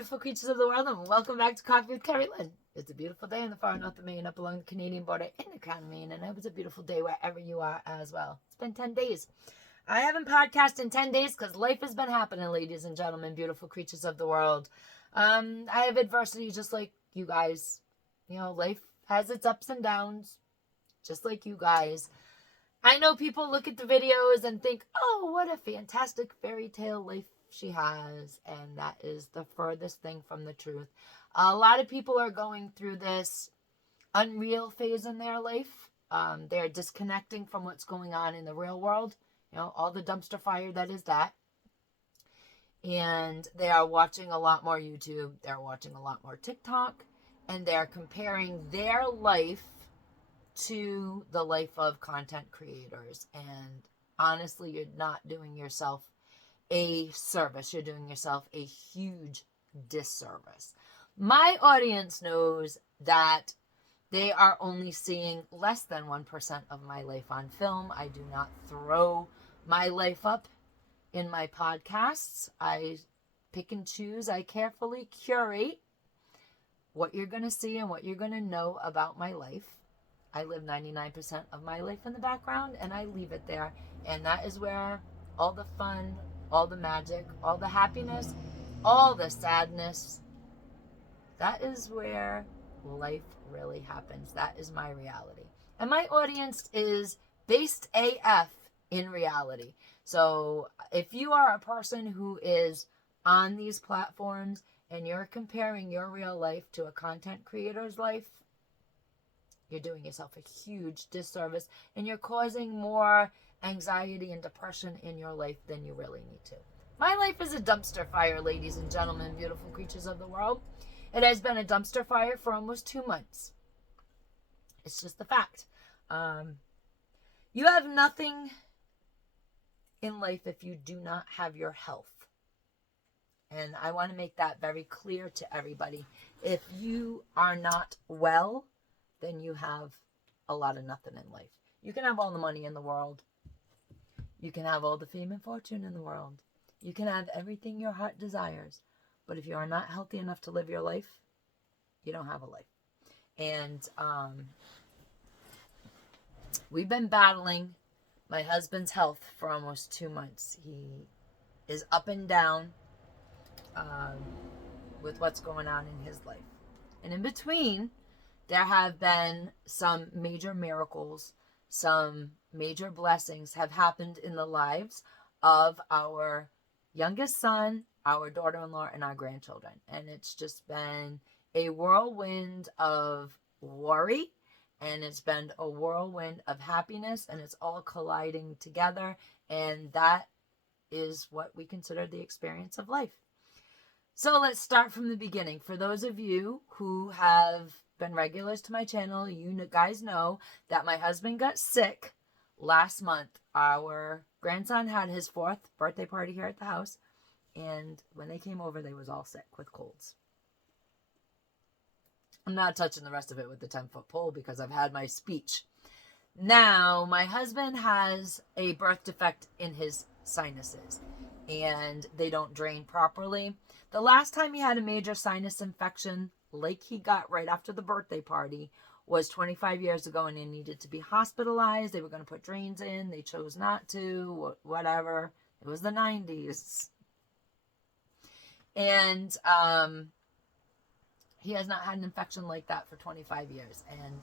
beautiful creatures of the world, and welcome back to Coffee with Kerri-Lynn. It's a beautiful day in the far north of Maine, up along the Canadian border in the Crown of Maine, and it was a beautiful day wherever you are as well. It's been 10 days. I haven't podcasted in 10 days because life has been happening, ladies and gentlemen, beautiful creatures of the world. I have adversity just like you guys. You know, life has its ups and downs, just like you guys. I know people look at the videos and think, oh, what a fantastic fairy tale life she has, and that is the furthest thing from the truth. A lot of people are going through this unreal phase in their life. They're disconnecting from what's going on in the real world, you know, all the dumpster fire that is that. And they are watching a lot more YouTube, they're watching a lot more TikTok, and they're comparing their life to the life of content creators. And honestly, you're not doing yourself a service. You're doing yourself a huge disservice. My audience knows that they are only seeing less than 1% of my life on film. I do not throw my life up in my podcasts. I pick and choose. I carefully curate what you're going to see and what you're going to know about my life. I live 99% of my life in the background, and I leave it there. And that is where all the fun, all the magic, all the happiness, all the sadness, that is where life really happens. That is my reality. And my audience is based AF in reality. So if you are a person who is on these platforms and you're comparing your real life to a content creator's life, you're doing yourself a huge disservice, and you're causing more anxiety and depression in your life than you really need to. My life is a dumpster fire, ladies and gentlemen, beautiful creatures of the world. It has been a dumpster fire for almost 2 months. It's just the fact. You have nothing in life if you do not have your health. And I want to make that very clear to everybody. If you are not well, then you have a lot of nothing in life. You can have all the money in the world. You can have all the fame and fortune in the world. You can have everything your heart desires. But if you are not healthy enough to live your life, you don't have a life. And we've been battling my husband's health for almost 2 months. He is up and down with what's going on in his life. And in between, there have been some major miracles, some major blessings have happened in the lives of our youngest son, our daughter-in-law, and our grandchildren. And it's just been a whirlwind of worry, and it's been a whirlwind of happiness, and it's all colliding together. And that is what we consider the experience of life. So let's start from the beginning. For those of you who have been regulars to my channel, you guys know that my husband got sick last month. Our grandson had his 4th birthday party here at the house, and when they came over, they was all sick with colds. I'm not touching the rest of it with the 10-foot pole because I've had my speech. Now, my husband has a birth defect in his sinuses, and they don't drain properly. The last time he had a major sinus infection, like he got right after the birthday party, was 25 years ago, and he needed to be hospitalized. They were going to put drains in. They chose not to, whatever. It was the 90s. And he has not had an infection like that for 25 years. And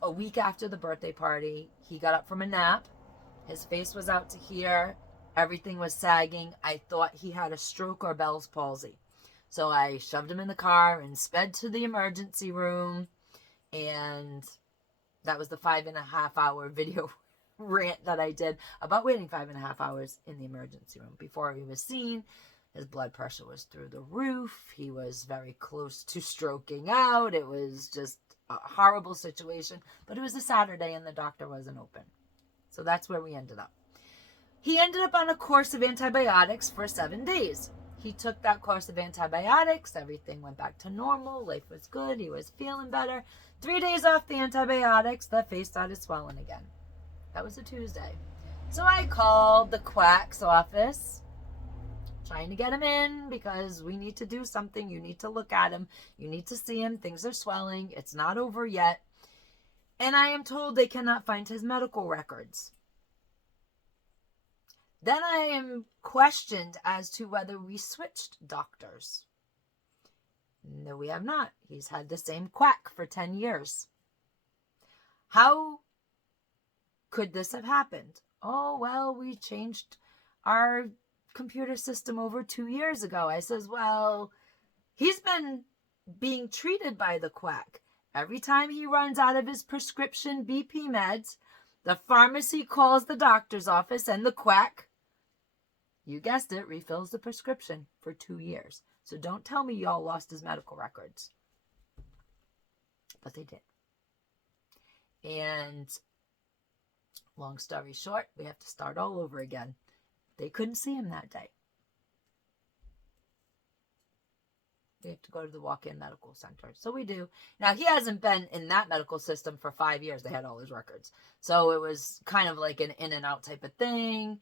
a week after the birthday party, he got up from a nap. His face was out to here. Everything was sagging. I thought he had a stroke or Bell's palsy. So I shoved him in the car and sped to the emergency room. And that was the 5.5-hour video rant that I did about waiting 5.5 hours in the emergency room before he was seen. His blood pressure was through the roof. He was very close to stroking out. It was just a horrible situation. But it was a Saturday and the doctor wasn't open. So that's where we ended up. He ended up on a course of antibiotics for 7 days. He took that course of antibiotics. Everything went back to normal. Life was good. He was feeling better. 3 days off the antibiotics, the face started swelling again. That was a Tuesday. So I called the quack's office, trying to get him in because we need to do something. You need to look at him. You need to see him. Things are swelling. It's not over yet. And I am told they cannot find his medical records. Then I am questioned as to whether we switched doctors. No, we have not. He's had the same quack for 10 years. How could this have happened? Oh, well, we changed our computer system over 2 years ago. I says, well, he's been being treated by the quack. Every time he runs out of his prescription BP meds, the pharmacy calls the doctor's office and the quack, you guessed it, refills the prescription for 2 years. So don't tell me y'all lost his medical records. But they did. And long story short, we have to start all over again. They couldn't see him that day. We have to go to the walk-in medical center. So we do. Now, he hasn't been in that medical system for 5 years. They had all his records. So it was kind of like an in and out type of thing.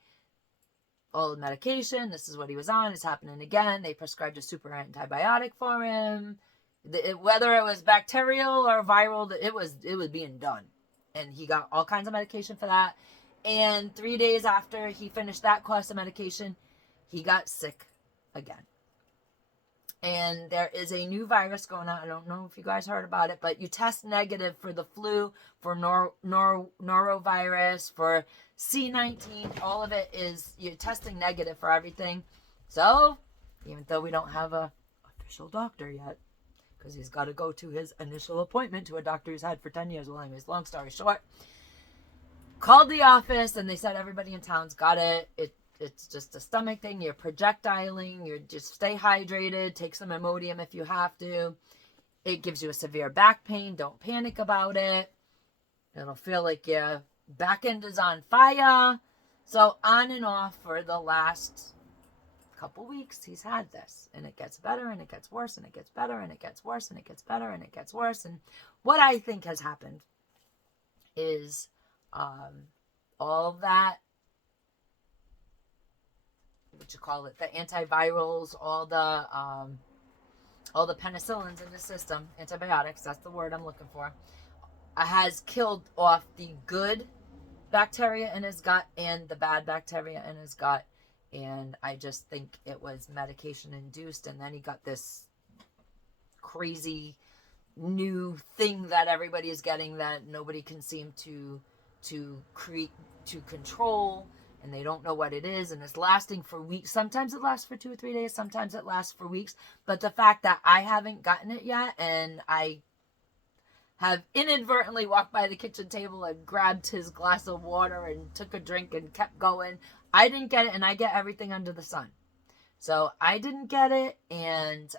All the medication, this is what he was on, it's happening again. They prescribed a super antibiotic for him. Whether it was bacterial or viral, it was being done. And he got all kinds of medication for that. And 3 days after he finished that course of medication, he got sick again. And there is a new virus going on. I don't know if you guys heard about it, but you test negative for the flu, for norovirus, for C19. All of it is, you're testing negative for everything. So, even though we don't have a official doctor yet, because he's got to go to his initial appointment to a doctor he's had for 10 years. Well, anyways, long story short, called the office and they said everybody in town's got it. It's just a stomach thing. You're projectiling. You just stay hydrated. Take some Imodium if you have to. It gives you a severe back pain. Don't panic about it. It'll feel like your back end is on fire. So on and off for the last couple weeks, he's had this. And it gets better and it gets worse and it gets better and it gets worse and it gets better and it gets worse. And what I think has happened is all that, the antivirals, all the penicillins in the system, antibiotics, that's the word I'm looking for, has killed off the good bacteria in his gut and the bad bacteria in his gut. And I just think it was medication induced. And then he got this crazy new thing that everybody is getting that nobody can seem to control. And they don't know what it is, and it's lasting for weeks. Sometimes it lasts for 2 or 3 days. Sometimes it lasts for weeks. But the fact that I haven't gotten it yet, and I have inadvertently walked by the kitchen table and grabbed his glass of water and took a drink and kept going. I didn't get it, and I get everything under the sun. So I didn't get it, and,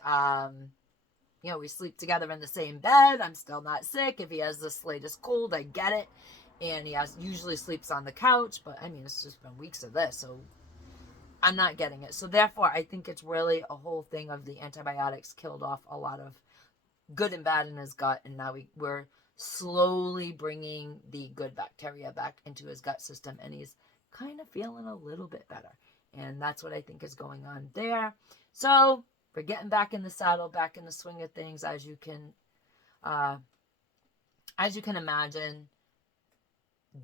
we sleep together in the same bed. I'm still not sick. If he has the slightest cold, I get it. And he usually sleeps on the couch, but I mean, it's just been weeks of this, so I'm not getting it. So therefore, I think it's really a whole thing of the antibiotics killed off a lot of good and bad in his gut, and now we're slowly bringing the good bacteria back into his gut system, and he's kind of feeling a little bit better. And that's what I think is going on there. So we're getting back in the saddle, back in the swing of things, as you can imagine.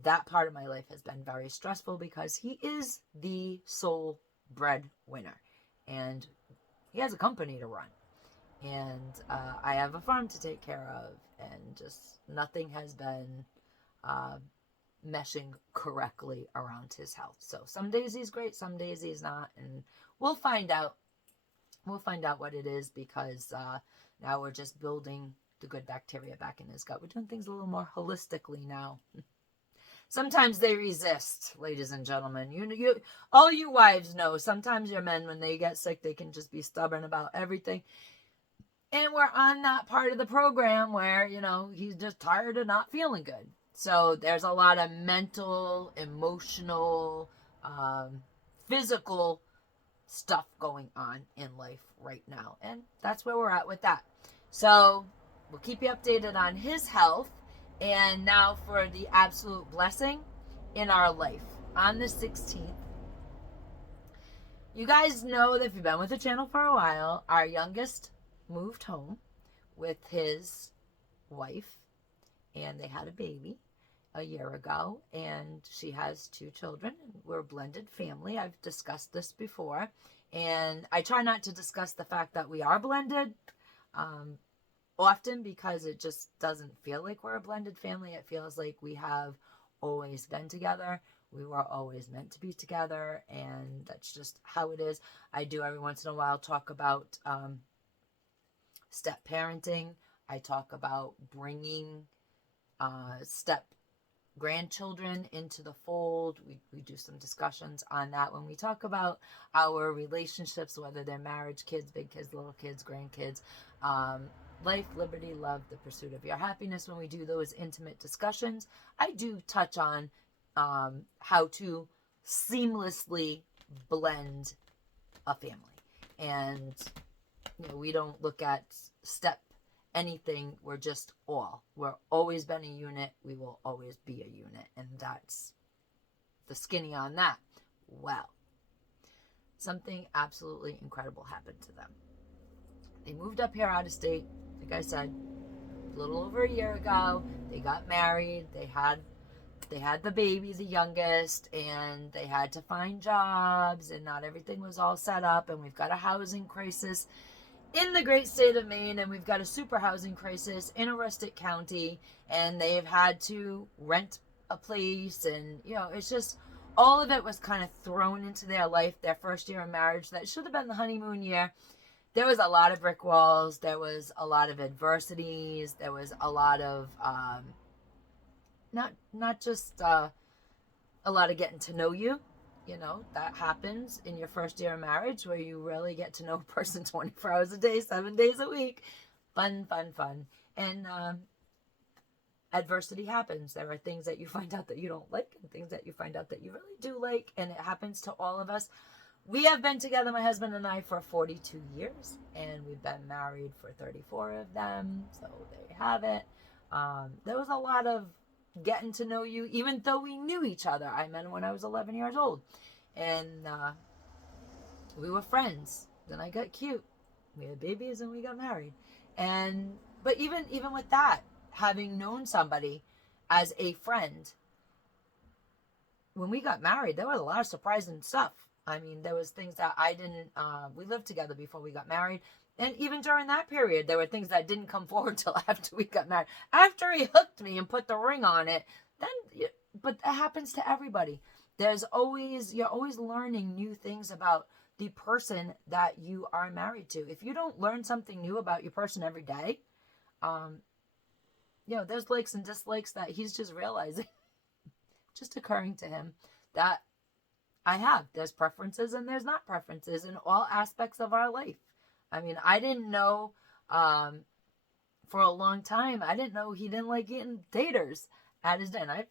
That part of my life has been very stressful because he is the sole breadwinner and he has a company to run, and I have a farm to take care of, and just nothing has been meshing correctly around his health. So some days he's great, some days he's not, and we'll find out what it is, because now we're just building the good bacteria back in his gut. We're doing things a little more holistically now. Sometimes they resist, ladies and gentlemen. You, all you wives know, sometimes your men, when they get sick, they can just be stubborn about everything. And we're on that part of the program where, he's just tired of not feeling good. So there's a lot of mental, emotional, physical stuff going on in life right now. And that's where we're at with that. So we'll keep you updated on his health. And now for the absolute blessing in our life. On the 16th, You guys know that if you've been with the channel for a while, our youngest moved home with his wife, and they had a baby a year ago, and she has 2 children. We're a blended family. I've discussed this before, and I try not to discuss the fact that we are blended often, because it just doesn't feel like we're a blended family. It feels like we have always been together. We were always meant to be together, and that's just how it is. I do every once in a while talk about step parenting. I talk about bringing step grandchildren into the fold. We do some discussions on that when we talk about our relationships, whether they're marriage, kids, big kids, little kids, grandkids, life, liberty, love, the pursuit of your happiness. When we do those intimate discussions, I do touch on how to seamlessly blend a family. And we don't look at step anything. We're just all. We're always been a unit. We will always be a unit. And that's the skinny on that. Well, something absolutely incredible happened to them. They moved up here out of state, like I said, a little over a year ago. They got married. They had the baby, the youngest, and they had to find jobs, and not everything was all set up. And we've got a housing crisis in the great state of Maine, and we've got a super housing crisis in a rustic county, and they've had to rent a place, and it's just all of it was kind of thrown into their life, their first year of marriage. That should have been the honeymoon year. There was a lot of brick walls. There was a lot of adversities. There was a lot of not just a lot of getting to know you. That happens in your first year of marriage, where you really get to know a person 24 hours a day, 7 days a week. Fun. And adversity happens. There are things that you find out that you don't like, and things that you find out that you really do like, and it happens to all of us. We have been together, my husband and I, for 42 years, and we've been married for 34 of them, so there you have it. There was a lot of getting to know you, even though we knew each other. I met him when I was 11 years old, and we were friends. Then I got cute. We had babies, and we got married. But even with that, having known somebody as a friend, when we got married, there was a lot of surprising stuff. I mean, there was things that I didn't. We lived together before we got married. And even during that period, there were things that didn't come forward till after we got married. After he hooked me and put the ring on it, but that happens to everybody. You're always learning new things about the person that you are married to. If you don't learn something new about your person every day, there's likes and dislikes that he's just realizing, just occurring to him that I have. There's preferences and there's not preferences in all aspects of our life. I mean, I didn't know for a long time. I didn't know he didn't like eating taters at his dinner. I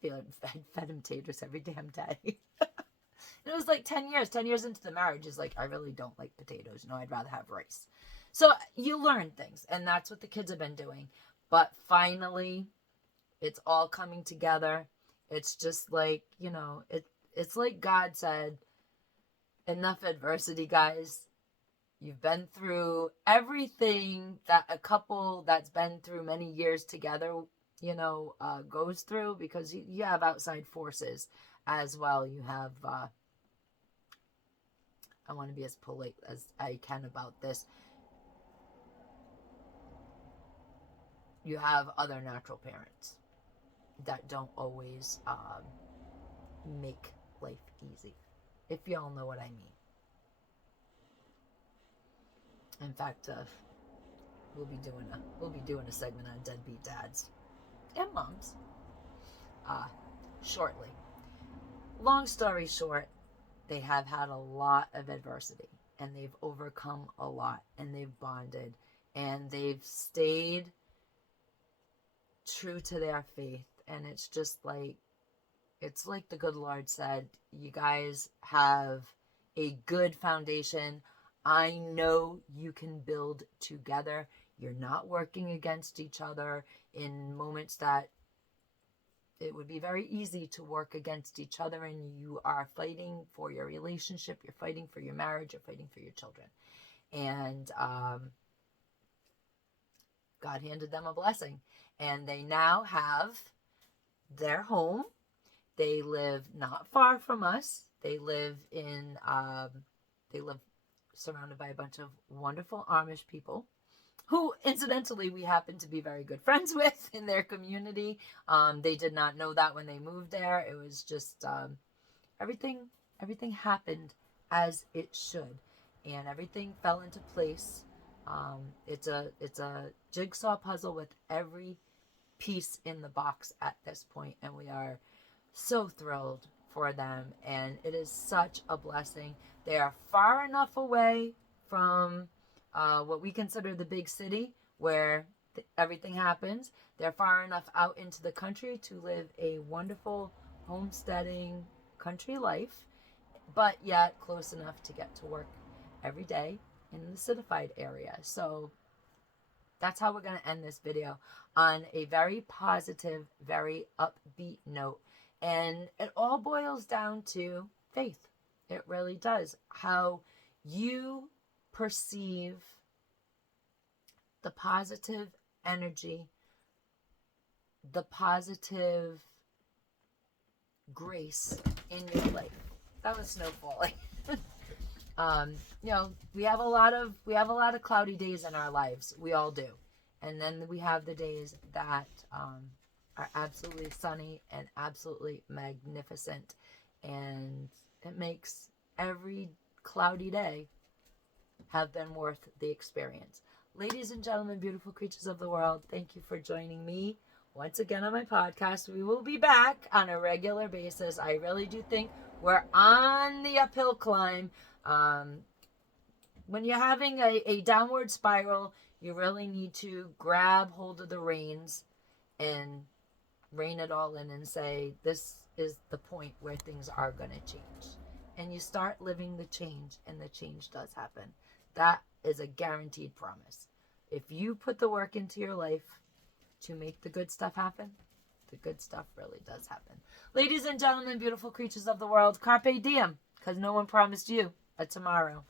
fed him taters every damn day. And it was like 10 years. 10 years into the marriage, he's like, I really don't like potatoes. I'd rather have rice. So you learn things, and that's what the kids have been doing. But finally, it's all coming together. It's just like, it's like God said, enough adversity, guys. You've been through everything that a couple that's been through many years together, goes through, because you have outside forces as well. You have, I want to be as polite as I can about this. You have other natural parents that don't always make life easy, if y'all know what I mean. In fact, we'll be doing a segment on deadbeat dads and moms shortly. Long story short, they have had a lot of adversity, and they've overcome a lot, and they've bonded, and they've stayed true to their faith. And it's just like, it's like the good Lord said, you guys have a good foundation. I know you can build together. You're not working against each other in moments that it would be very easy to work against each other, and you are fighting for your relationship, you're fighting for your marriage, you're fighting for your children. And God handed them a blessing, and they now have their home. They live not far from us. They live surrounded by a bunch of wonderful Amish people, who incidentally we happen to be very good friends with in their community. They did not know that when they moved there. It was just everything happened as it should, and everything fell into place. It's a jigsaw puzzle with every piece in the box at this point, and we are so thrilled for them, and it is such a blessing. They are far enough away from what we consider the big city where everything happens. They're far enough out into the country to live a wonderful homesteading country life, but yet close enough to get to work every day in the citified area. So that's how we're going to end this video, on a very positive, very upbeat note. And it all boils down to faith. It really does. How you perceive the positive energy, the positive grace in your life. That was snow falling. We have a lot of cloudy days in our lives. We all do. And then we have the days that are absolutely sunny and absolutely magnificent. And it makes every cloudy day have been worth the experience. Ladies and gentlemen, beautiful creatures of the world, thank you for joining me once again on my podcast. We will be back on a regular basis. I really do think we're on the uphill climb. When you're having a downward spiral, you really need to grab hold of the reins and rein it all in and say, this is the point where things are going to change. And you start living the change, and the change does happen. That is a guaranteed promise. If you put the work into your life to make the good stuff happen, the good stuff really does happen. Ladies and gentlemen, beautiful creatures of the world, carpe diem, because no one promised you a tomorrow.